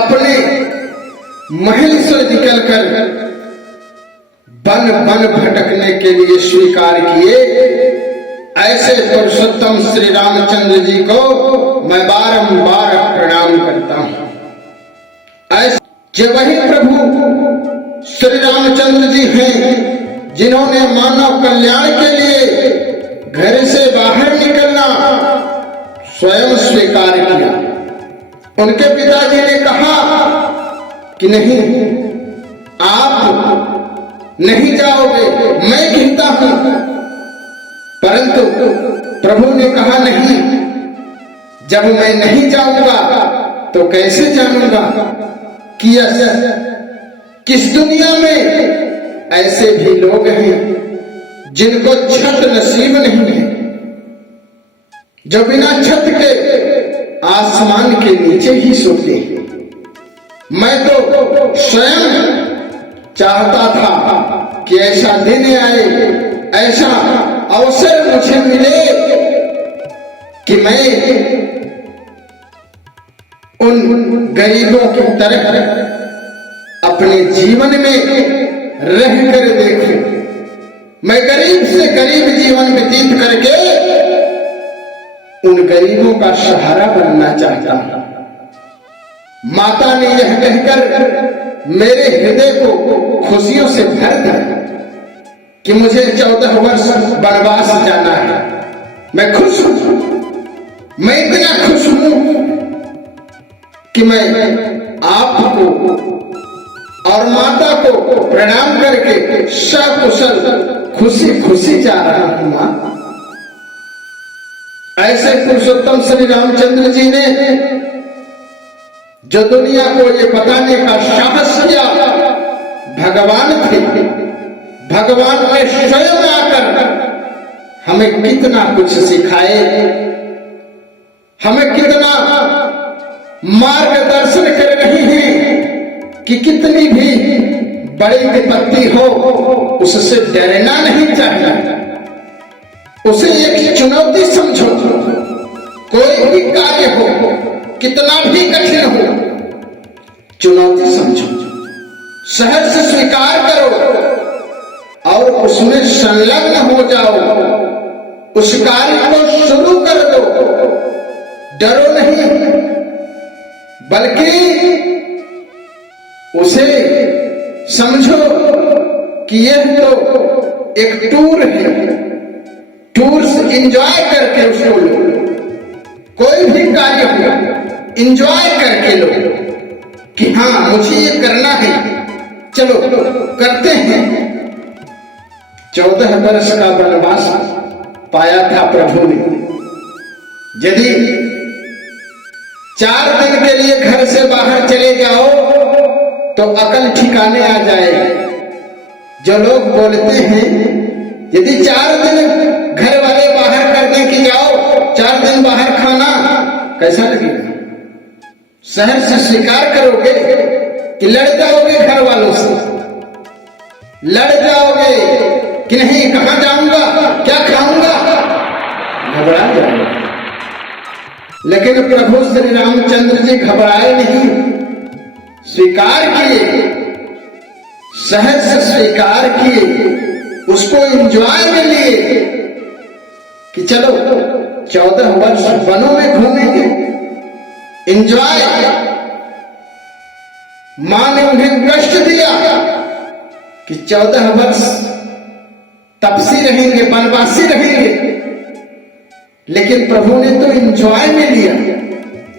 अपने महल से निकलकर बन बन भटकने के लिए स्वीकार किए, ऐसे पुरुषोत्तम श्री रामचंद्र जी को मैं बारंबार प्रणाम करता हूं। ऐसे जो वही प्रभु श्री रामचंद्र जी हैं जिन्होंने मानव कल्याण के लिए घर से बाहर निकलना स्वयं स्वीकार किया। उनके पिताजी ने कहा कि नहीं, आप नहीं जाओगे, मैं कहता हूं। परंतु प्रभु ने कहा नहीं, जब मैं नहीं जाऊंगा तो कैसे जानूंगा कि किस दुनिया में ऐसे भी लोग हैं जिनको छत नसीब नहीं है, जो बिना छत के आसमान के नीचे ही सोते हैं। मैं तो स्वयं चाहता था कि ऐसा दिन आए, ऐसा अवसर मुझे मिले कि मैं उन गरीबों की तरह अपने जीवन में रहकर देखूं। मैं गरीब से गरीब जीवन व्यतीत करके उन गरीबों का सहारा बनना चाहता हूं। माता ने यह कहकर मेरे हृदय को खुशियों से भर दिया कि मुझे 14 वर्ष वनवास जाना है। मैं खुश हूं, मैं इतना खुश हूं कि मैं आपको और माता को प्रणाम करके सकुशल खुशी खुशी जा रहा हूं। मां, ऐसे पुरुषोत्तम श्री रामचंद्र जी ने जो दुनिया को ये बताने का साहस किया, भगवान थे। भगवान ने स्वयं आकर हमें कितना कुछ सिखाए, हमें कितना मार्गदर्शन कर रही हैं कि कितनी भी बड़ी विपत्ति हो उससे डरना नहीं चाहिए, उसे एक चुनौती समझो। कोई भी कार्य हो, कितना भी कठिन हो, चुनौती समझो, सहज से स्वीकार करो और उसमें संलग्न हो जाओ। उस कार्य को शुरू कर दो, डरो नहीं, बल्कि उसे समझो कि यह तो एक टूर है, टूर से एंजॉय करके उसको लो। कोई भी कार्य हो एंजॉय करके लो कि हाँ मुझे ये करना है, चलो करते हैं। 14 वर्ष का वनवास पाया था प्रभु ने। यदि 4 दिन के लिए घर से बाहर चले जाओ तो अकल ठिकाने आ जाए। जो लोग बोलते हैं यदि 4 दिन घर वाले बाहर कर दें कि जाओ 4 दिन बाहर खाना, कैसा लगेगा? सहज से स्वीकार करोगे कि लड़ जाओगे घर वालों से? लड़ जाओगे कि नहीं, कहां जाऊंगा, क्या खाऊंगा, घबरा जाओगे। लेकिन प्रभु श्री रामचंद्र जी घबराए नहीं, स्वीकार किए, सहज से स्वीकार किए, उसको एंजॉय में लिए कि चलो 14 वर्ष वनों में घूमेंगे, एंजॉय। मां ने उन्हें कष्ट दिया कि 14 वर्ष तपसी रहेंगे, वनवासी रहेंगे, लेकिन प्रभु ने तो एंजॉय में लिया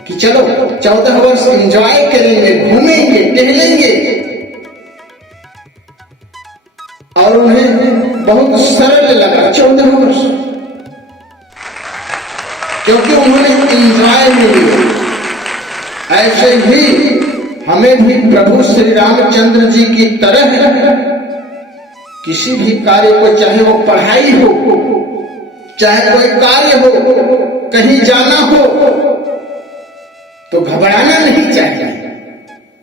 कि चलो 14 वर्ष एंजॉय करेंगे, घूमेंगे, टहलेंगे। और उन्हें बहुत सरल लगा 14 वर्ष, क्योंकि उन्होंने एंजॉय में लिया। ऐसे ही हमें भी प्रभु श्री रामचंद्र जी की तरह किसी भी कार्य को, चाहे वो पढ़ाई हो, चाहे कोई कार्य हो, कहीं जाना हो, तो घबराना नहीं चाहिए,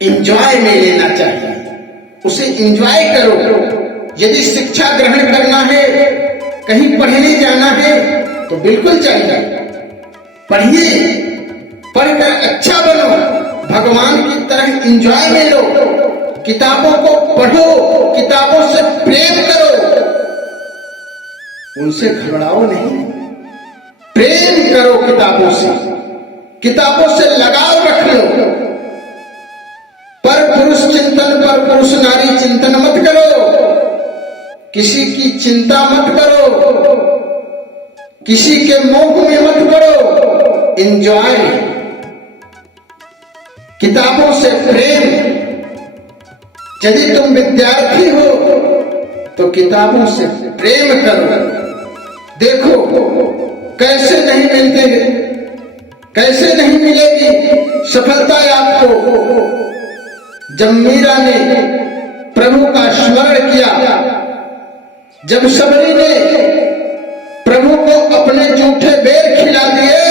एंजॉय में लेना चाहिए, उसे एंजॉय करो। यदि शिक्षा ग्रहण करना है, कहीं पढ़ने जाना है, तो बिल्कुल चाहिए, पढ़िए, पढ़कर अच्छा बनो, भगवान की तरह एंजॉय में लो, किताबों को पढ़ो, किताबों से प्रेम करो, उनसे घबराओ नहीं, प्रेम करो किताबों से, किताबों से लगाव रख लो। पर पुरुष चिंतन, पर पुरुष नारी चिंतन मत करो, किसी की चिंता मत करो, किसी के मोह में मत पड़ो, एंजॉय, किताबों से प्रेम। यदि तुम विद्यार्थी हो तो किताबों से प्रेम करो। देखो कैसे नहीं मिलते, कैसे नहीं मिलेगी सफलता आपको। जब मीरा ने प्रभु का स्मरण किया, जब सबरी ने प्रभु को अपने जूठे बेर खिला दिए,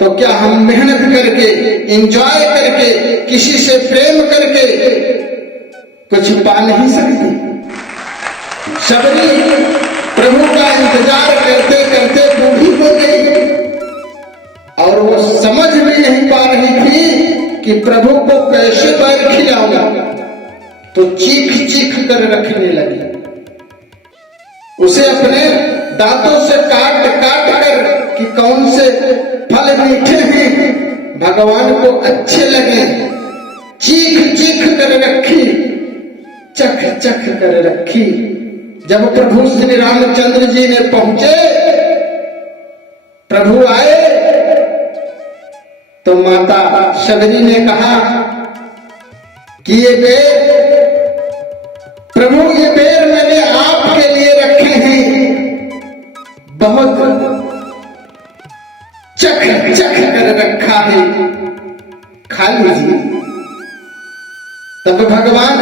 तो क्या हम मेहनत करके, एंजॉय करके, किसी से प्रेम करके कुछ पा नहीं सकते? सबरी प्रभु का इंतजार करते करते बूढ़ी हो गई और वो समझ भी नहीं पा रही थी कि प्रभु को कैसे बैर खिलाऊंगा, तो चीख चीख कर रखने लगी। उसे अपने दांतों से काट काट कर कि कौन से फल मीठे हैं, भगवान को अच्छे लगे, चीख चीख कर रखी, चख चख कर रखी। जब प्रभु श्री रामचंद्र जी ने पहुंचे, प्रभु आए, तो माता सबरी ने कहा कि ये बेर प्रभु, ये बेर मैंने आपके लिए रखे हैं, बहुत चख चख कर रखा है, खा लीजिए। तब भगवान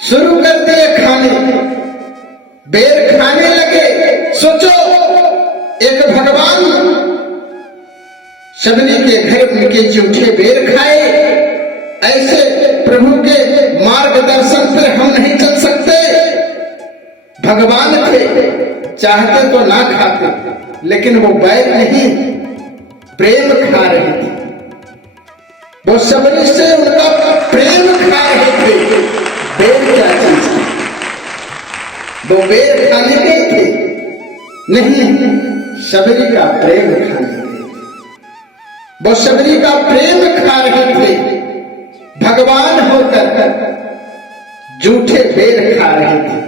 शुरू कर दिए खाने, बेर खाने लगे। सोचो, एक भगवान सबरी के घर उनके जूठे बेर खाए। ऐसे प्रभु के मार्गदर्शन पर हम नहीं चल सकते। भगवान थे, चाहते तो ना खाते, लेकिन वो बैर नहीं, प्रेम खा रहे थे। वो सबरी से उनका प्रेम खा रहे थे। बेर क्या चीज है? वो बेर खाने गए थे? नहीं, सबरी का प्रेम खाने गए। वो सबरी का प्रेम खा रहे थे। भगवान होकर जूठे बेर खा रहे थे।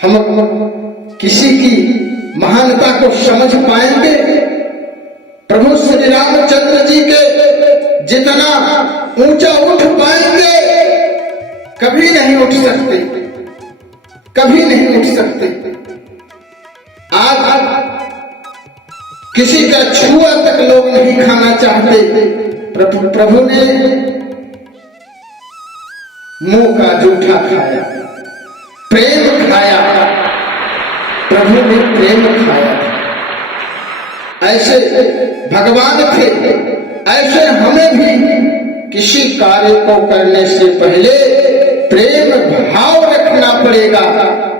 हम किसी की महानता को समझ पाएंगे? प्रभु श्री रामचंद्र जी के जितना ऊंचा उठ पाएंगे? कभी नहीं उठ सकते, कभी नहीं उठ सकते। आज किसी का छुआ तक लोग नहीं खाना चाहते। प्रभु ने मुंह का जूठा खाया, प्रेम खाया, प्रभु ने प्रेम खाया। ऐसे भगवान थे, ऐसे हमें भी किसी कार्य को करने से पहले प्रेम भाव रखना पड़ेगा।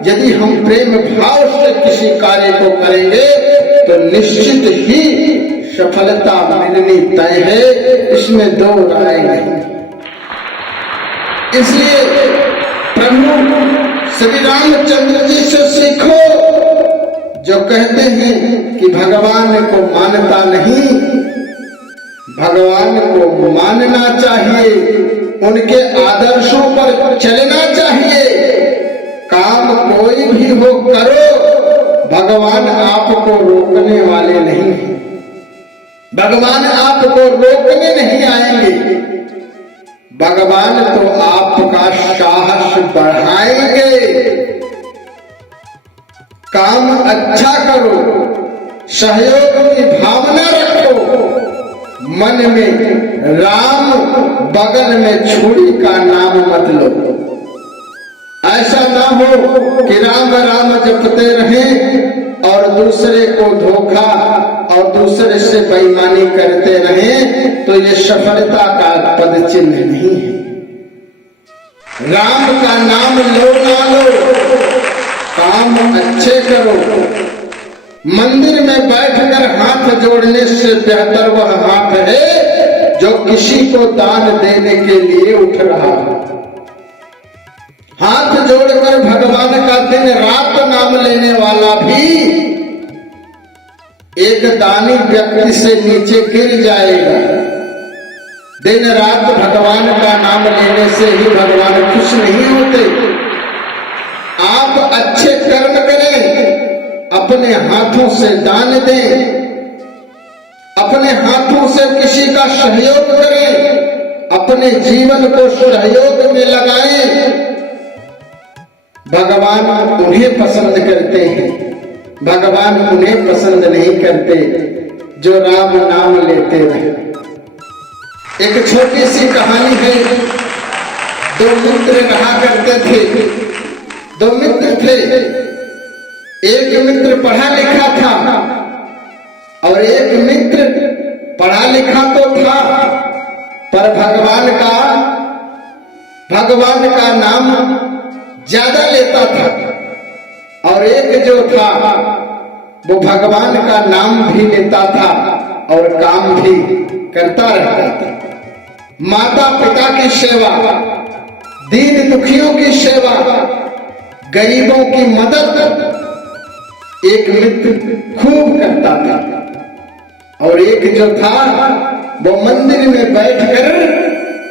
यदि हम प्रेम भाव से किसी कार्य को करेंगे तो निश्चित ही सफलता मिलनी तय है, इसमें दो राय नहीं। इसलिए प्रभु श्री रामचंद्र जी से सीखो, जो कहते हैं कि भगवान को मानता नहीं, भगवान को मानना चाहिए, उनके आदर्शों पर चलना चाहिए। काम कोई भी हो करो, भगवान आपको रोकने वाले नहीं हैं। भगवान आपको रोकने नहीं आएंगे। भगवान तो आपका साहस बढ़ाएंगे। काम अच्छा करो, सहयोग की भावना रखो, मन में राम, बगल में छुरी का नाम मत लो। ऐसा ना हो कि राम राम जपते रहें और दूसरे को धोखा और दूसरे से बेईमानी करते रहें, तो ये सफलता का पद चिन्ह नहीं है। राम का नाम लो ना लो, काम अच्छे करो। मंदिर में बैठकर हाथ जोड़ने से बेहतर वह हाथ है जो किसी को दान देने के लिए उठ रहा है। हाथ जोड़कर भगवान का दिन रात नाम लेने वाला भी एक दानी व्यक्ति से नीचे गिर जाएगा। दिन रात भगवान का नाम लेने से ही भगवान खुश नहीं होते। आप अच्छे कर्म करें, अपने हाथों से दान दें, अपने हाथों से किसी का सहयोग करें, अपने जीवन को सहयोग में लगाएं। भगवान उन्हें पसंद करते हैं, भगवान उन्हें पसंद नहीं करते जो राम नाम लेते रहे। एक छोटी सी कहानी है। दो मित्र रहा करते थे। दो मित्र थे। एक मित्र पढ़ा लिखा था और एक मित्र पढ़ा लिखा तो था पर भगवान का नाम ज्यादा लेता था। और एक जो था वो भगवान का नाम भी लेता था और काम भी करता रहता था। माता पिता की सेवा, दीन दुखियों की सेवा, गरीबों की मदद एक मित्र खूब करता था। और एक जो था वो मंदिर में बैठकर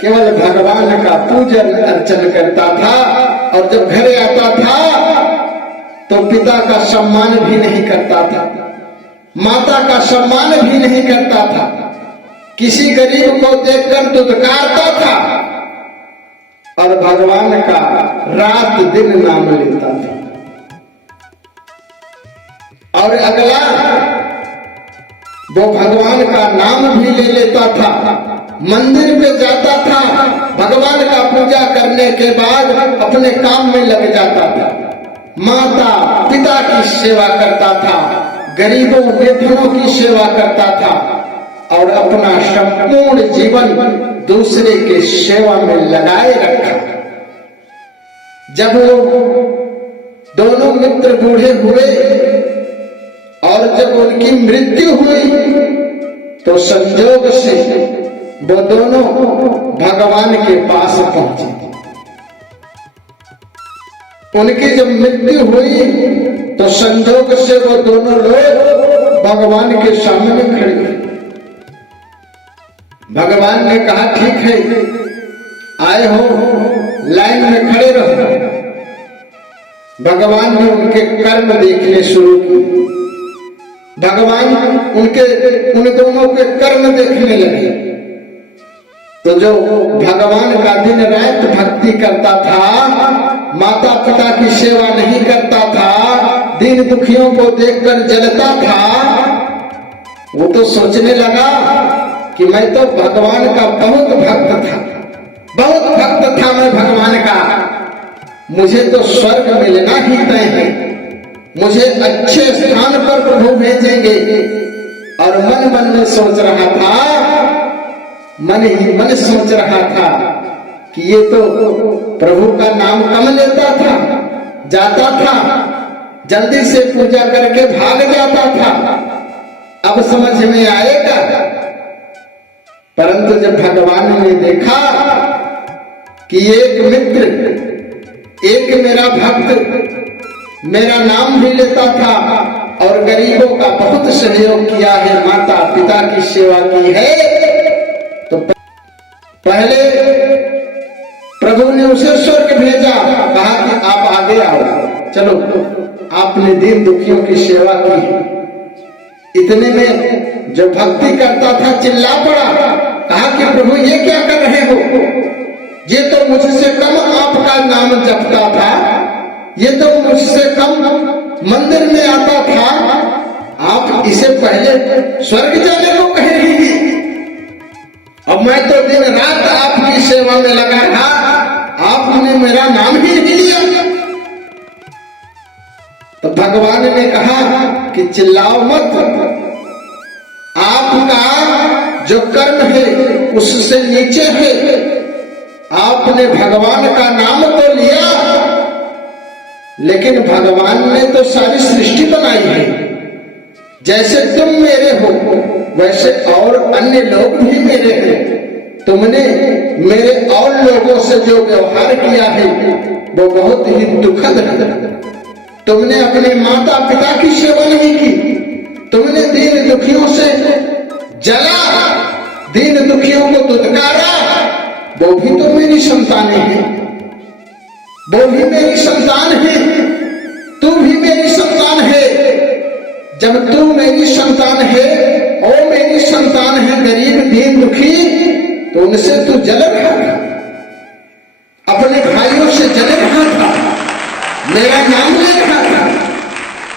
केवल भगवान का पूजन अर्चन करता था। और जब घर आता था तो पिता का सम्मान भी नहीं करता था, माता का सम्मान भी नहीं करता था, किसी गरीब को देखकर दुदकारता था और भगवान का रात दिन नाम लेता था। और अगला वो भगवान का नाम भी ले लेता था, मंदिर पे जाता था, भगवान का पूजा करने के बाद अपने काम में लग जाता था, माता पिता की सेवा करता था, गरीबों बेघरों की सेवा करता था और अपना संपूर्ण जीवन दूसरे के सेवा में लगाए रखा। जब वो दोनों मित्र बूढ़े हुए और जब उनकी मृत्यु हुई तो संजोग से वो दोनों भगवान के पास पहुंचे। उनकी जब मृत्यु हुई तो संजोग से वो दोनों लोग भगवान के सामने खड़े हुए। भगवान ने कहा ठीक है, आए हो, लाइन में खड़े रहो। भगवान ने उनके कर्म देखने शुरू किए। भगवान उन दोनों के कर्म देखने लगे। तो जो भगवान का दिन रात भक्ति करता था, माता पिता की सेवा नहीं करता था, दीन दुखियों को देखकर जलता था, वो तो सोचने लगा कि मैं तो भगवान का बहुत भक्त था, बहुत भक्त था मैं भगवान का, मुझे तो स्वर्ग मिलना ही तय है, मुझे अच्छे स्थान पर प्रभु भेजेंगे। और मन मन में सोच रहा था, मन ही मन सोच रहा था कि ये तो प्रभु का नाम कम लेता था, जाता था, जल्दी से पूजा करके भाग जाता था, अब समझ में आएगा। परंतु जब भगवान ने देखा कि एक मित्र, एक मेरा भक्त मेरा नाम भी लेता था और गरीबों का बहुत सहयोग किया है, माता पिता की सेवा की है, तो पहले प्रभु ने उसे स्वर्ग भेजा, कहा कि आप आगे आओ, चलो आपने दीन दुखियों की सेवा की। इतने में जो भक्ति करता था चिल्ला पड़ा, कहा कि प्रभु ये क्या कर रहे हो, ये तो मुझसे कम आपका नाम जपता था, ये तो मुझसे कम मंदिर में आता था, आप इसे पहले स्वर्ग जाने को कह रही थी, अब मैं तो दिन रात आपकी सेवा में लगा था, आपने मेरा नाम ही नहीं लिया। तो भगवान ने कहा कि चिल्लाओ मत, आपका जो कर्म है उससे नीचे है, आपने भगवान का नाम तो लिया, लेकिन भगवान ने तो सारी सृष्टि बनाई है, जैसे तुम मेरे हो वैसे और अन्य लोग भी मेरे हैं, तुमने मेरे और लोगों से जो व्यवहार किया है वो बहुत ही दुखद है। तुमने अपने माता पिता की सेवा नहीं की, तुमने दीन दुखियों से जला, दीन दुखियों को दुत्कारा। वो भी तो मेरी संतानें हैं, वो भी मेरी संतान है, तू भी मेरी संतान है। जब तू मेरी संतान है और मेरी संतान है गरीब दीन दुखी, तो उनसे तू जल रहा था, अपने भाइयों से जल रहा था, मेरा नाम ले रहा था।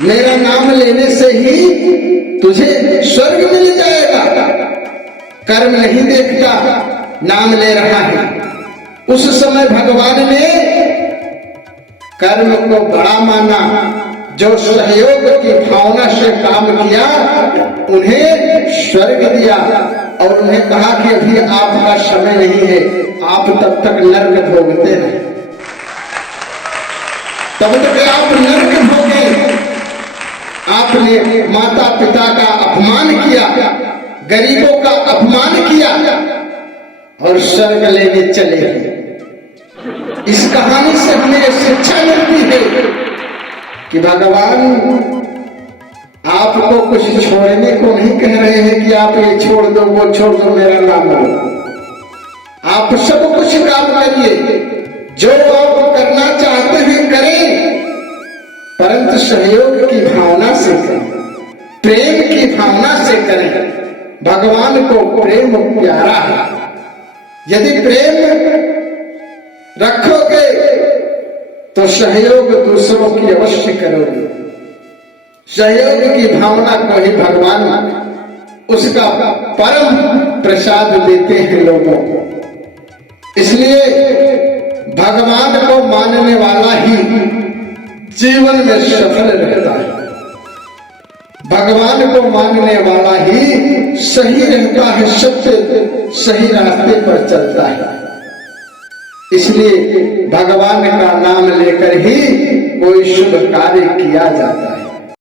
मेरा नाम लेने से ही तुझे स्वर्ग मिल जाएगा। कर्म नहीं देखता, नाम ले रहा है। उस समय भगवान ने कर्म को बड़ा माना, जो सहयोग की भावना से काम किया उन्हें स्वर्ग दिया और उन्हें कहा कि अभी आपका समय नहीं है, आप तब तक नर्क भोगते हैं, तब तक आप नर्क भोगे। आपने माता पिता का अपमान किया, गरीबों का अपमान किया और स्वर्ग लेने चले गए। इस कहानी से हमें शिक्षा मिलती है कि भगवान आपको कुछ छोड़ने को नहीं कह रहे हैं कि आप ये छोड़ दो, वो छोड़ दो, मेरा नाम लो। आप सब कुछ काम करिए, जो आप करना चाहते हैं करें, परंतु सहयोग की भावना से करें, प्रेम की भावना से करें। भगवान को प्रेम प्यारा है। यदि प्रेम रखोगे तो सहयोग दूसरों की अवश्य करोगे। सहयोग की भावना को ही भगवान उसका परम प्रसाद देते हैं लोगों को। इसलिए भगवान को मानने वाला ही जीवन में सफल रहता है। भगवान को मानने वाला ही सही रहता है, सत्य सही रास्ते पर चलता है। इसलिए भगवान का नाम लेकर ही कोई शुभ कार्य किया जाता है।